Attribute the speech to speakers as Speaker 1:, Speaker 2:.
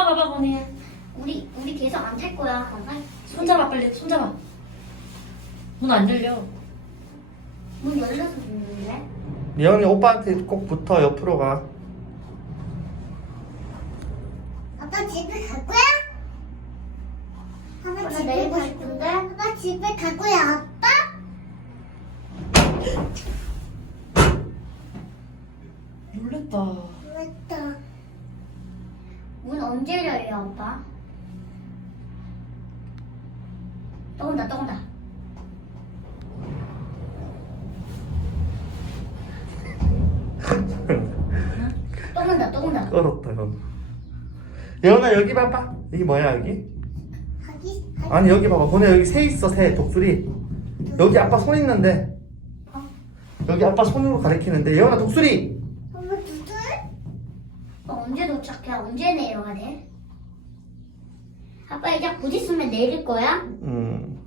Speaker 1: 잡아봐, 건이.
Speaker 2: 우리 계속 안 탈 거야.
Speaker 1: 손잡아, 빨리. 손잡아. 문 안 열려.
Speaker 2: 문 열려서 죽는데?
Speaker 3: 예언이 오빠한테 꼭 붙어. 옆으로 가.
Speaker 4: 아빠 집에 갈 거야? 아빠
Speaker 2: 나
Speaker 4: 집에
Speaker 2: 내리고
Speaker 4: 갈
Speaker 2: 싶은데?
Speaker 4: 거야? 아빠 집에 갈 거야, 아빠?
Speaker 1: 놀랬다.
Speaker 4: 맞다.
Speaker 2: 문 언제 열려, 아빠? 또 온다, 또 온다. 또 온다, 또 온다.
Speaker 3: 끌었다, 형. 예언아, 여기 봐봐. 여기 뭐야, 여기? 아니, 여기 봐봐. 보내, 여기 새 있어, 새. 독수리. 여기 아빠 손 있는데. 여기 아빠 손으로 가리키는데. 예언아, 독수리!
Speaker 4: 엄마 두들?
Speaker 2: 언제 도착해? 언제 내려가래? 아빠 이제 곧 있으면 내릴 거야?